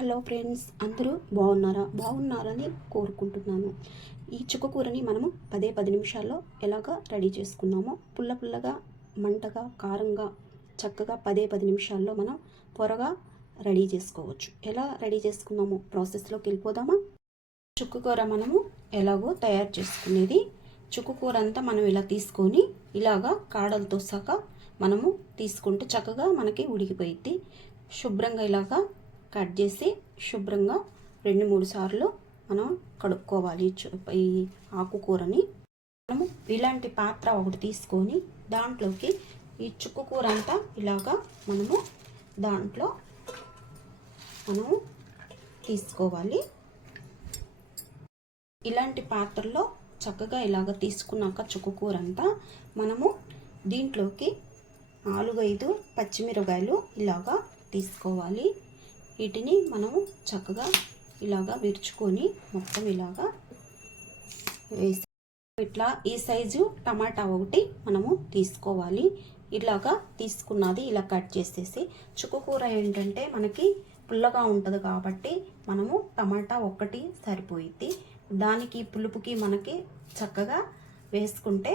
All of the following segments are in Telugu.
హలో ఫ్రెండ్స్, అందరూ బాగున్నారని కోరుకుంటున్నాను. ఈ చుక్కకూరని మనము 10 నిమిషాల్లో ఎలాగా రెడీ చేసుకున్నామో, పుల్లగా మంటగా కారంగా చక్కగా 10 నిమిషాల్లో మనం త్వరగా రెడీ చేసుకోవచ్చు. ఎలా రెడీ చేసుకున్నామో ప్రాసెస్లోకి వెళ్ళిపోదామా? చుక్కకూర మనము ఎలాగో తయారు చేసుకునేది. చుక్కకూర అంతా మనం ఇలా తీసుకొని ఇలాగా కాడలతో సహా మనము తీసుకుంటే చక్కగా మనకి ఉడికిపోయిద్ది. శుభ్రంగా ఇలాగా కట్ చేసి శుభ్రంగా 2-3 సార్లు మనం కడుక్కోవాలి. ఈ ఆకుకూరని మనము ఇలాంటి పాత్ర ఒకటి తీసుకొని దాంట్లోకి ఈ చుక్కకూర అంతా ఇలాగా మనము దాంట్లో తీసుకోవాలి. ఇలాంటి పాత్రలో చక్కగా ఇలాగ తీసుకున్నాక చుక్కకూర అంతా మనము దీంట్లోకి 4-5 పచ్చిమిరపకాయలు ఇలాగా తీసుకోవాలి. వీటిని మనము చక్కగా ఇలాగా విరుచుకొని మొత్తం ఇలాగా వేసి ఇట్లా ఈ సైజు టమాటా ఒకటి మనము తీసుకోవాలి. ఇలాగా తీసుకున్నది ఇలా కట్ చేసేసి, చుక్కకూర ఏంటంటే మనకి పుల్లగా ఉంటుంది కాబట్టి మనము టమాటా ఒక్కటి సరిపోయిద్ది. దానికి పులుపుకి మనకి చక్కగా వేసుకుంటే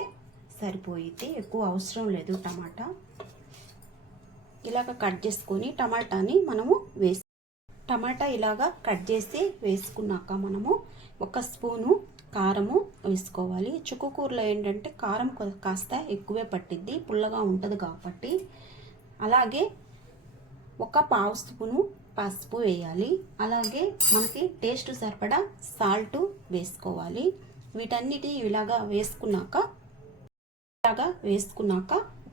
సరిపోయిద్ది, ఎక్కువ అవసరం లేదు టమాటా. ఇలాగ కట్ చేసుకొని టమాటాని మనము టమాటా ఇలాగా కట్ చేసి వేసుకున్నాక మనము 1 స్పూను కారము వేసుకోవాలి. చుక్కకూరలో ఏంటంటే కారం కాస్త ఎక్కువే పట్టిద్ది, పుల్లగా ఉంటుంది కాబట్టి. అలాగే 1/2 స్పూను పసుపు వేయాలి. అలాగే మనకి టేస్ట్ సరిపడా సాల్ట్ వేసుకోవాలి. వీటన్నిటి ఇలాగా వేసుకున్నాక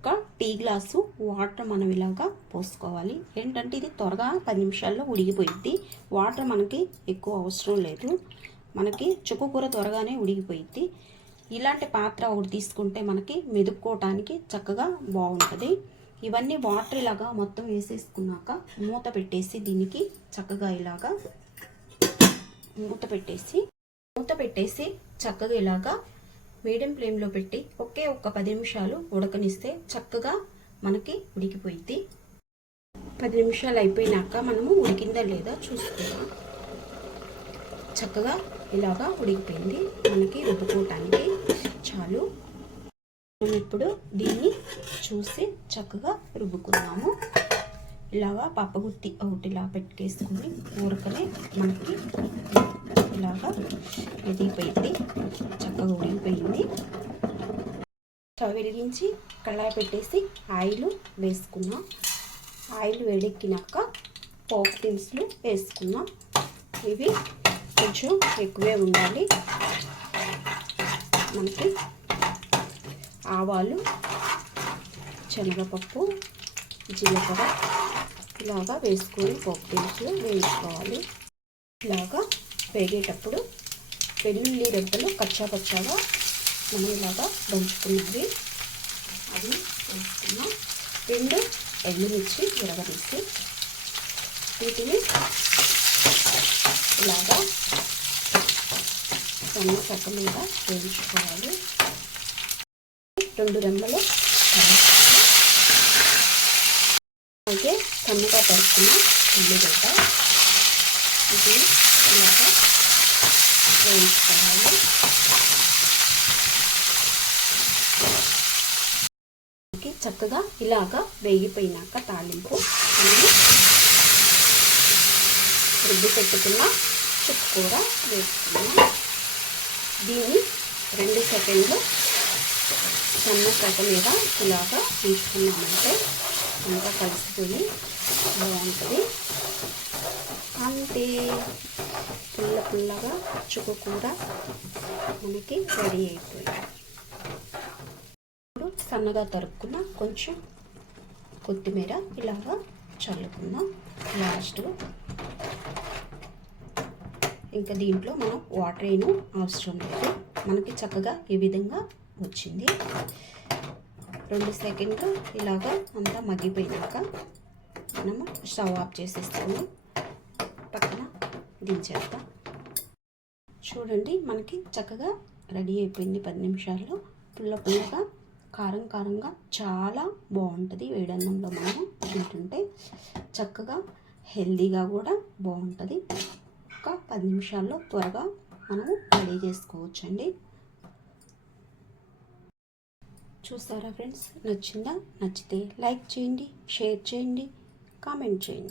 ఒక టీ గ్లాసు వాటర్ మనం ఇలాగా పోసుకోవాలి. ఏంటంటే ఇది త్వరగా 10 నిమిషాల్లో ఉడికిపోయిద్ది. వాటర్ మనకి ఎక్కువ అవసరం లేదు, మనకి చుక్కకూర త్వరగానే ఉడికిపోయిద్ది. ఇలాంటి పాత్ర ఒకటి తీసుకుంటే మనకి మెదుపుకోవటానికి చక్కగా బాగుంటుంది. ఇవన్నీ వాటర్ ఇలాగా మొత్తం వేసేసుకున్నాక మూత పెట్టేసి దీనికి చక్కగా ఇలాగా మూత పెట్టేసి చక్కగా ఇలాగా మీడియం ఫ్లేమ్లో పెట్టి ఒక 10 నిమిషాలు ఉడకనిస్తే చక్కగా మనకి ఉడికిపోయింది. 10 నిమిషాలు అయిపోయినాక మనము ఉడికిందా లేదా చూసుకుందాం. చక్కగా ఇలాగా ఉడికిపోయింది, మనకి రుబ్బుకోవటానికి చాలు. మనం ఇప్పుడు దీన్ని చూసి చక్కగా రుబ్బుకున్నాము. ఇలాగా పప్పగుత్తి ఒకటి ఇలా పెట్టేసుకుని ఊరకనే మనకి ఇలాగా ఎదిగిపోయింది, చక్కగా ఉడిగిపోయింది. స్టవ్ వెలిగించి కళాయి పెట్టేసి ఆయిల్ వేసుకున్నాం. ఆయిల్ వేడెక్కినాక పోపు దినుసులు వేసుకున్నాం. ఇవి కొంచెం ఎక్కువే ఉండాలి. మనకి ఆవాలు, శనగపప్పు, జీలకర్ర ఇలాగా వేసుకొని పోపు దినుసులు వేయించుకోవాలి. ఇలాగా వేగేటప్పుడు వెల్లుల్లి రెబ్బలు కచ్చాపచ్చాగా మనం ఇలాగా దంచుకున్నది అది వేసుకున్నాం. 2 ఎండుమిర్చి విరగదీసి వీటిని ఇలాగా సన్న కట్ట మీద వేయించుకోవాలి. 2 రెమ్మలు అలాగే సన్నగా తరుక్కున్న ఉల్లిగడ్డ ఇది ఇలాగా వేయించుకోవాలి. చక్కగా ఇలాగా వేగిపోయినాక తాలింపు రుబ్బి పెట్టుకున్న చుక్కకూర వేసుకున్నాం. దీన్ని 2 సెకండ్లు సన్న కట్ట మీద ఇలాగా ఉంచుకున్నామంటే అంతా కలిసిపోయి బాగుంటుంది. అంతే, పుల్లగా చుక్కకూర మనకి రెడీ అయిపోయింది. ఇప్పుడు సన్నగా తరుక్కున్న కొంచెం కొత్తిమీర ఇలాగా చల్లుకుందాం లాస్ట్. ఇంకా దీంట్లో మనం వాటర్ ఏమీ అవసరం లేదు, మనకి చక్కగా ఈ విధంగా వచ్చింది. 2 సెకండ్లు ఇలాగా అంతా మగ్గిపోయినాక మనము స్టవ్ ఆఫ్ చేసేస్తాము, పక్కన దించేద్దాం. చూడండి, మనకి చక్కగా రెడీ అయిపోయింది. 10 నిమిషాల్లో పుల్లగా కారంగా చాలా బాగుంటుంది. వేడన్నంలో మనం తింటుంటే చక్కగా హెల్దీగా కూడా బాగుంటుంది. ఒక 10 నిమిషాల్లో త్వరగా మనము రెడీ చేసుకోవచ్చండి. చూసారా ఫ్రెండ్స్, నచ్చిందా? నచ్చితే లైక్ చేయండి, షేర్ చేయండి, కామెంట్ చేయండి.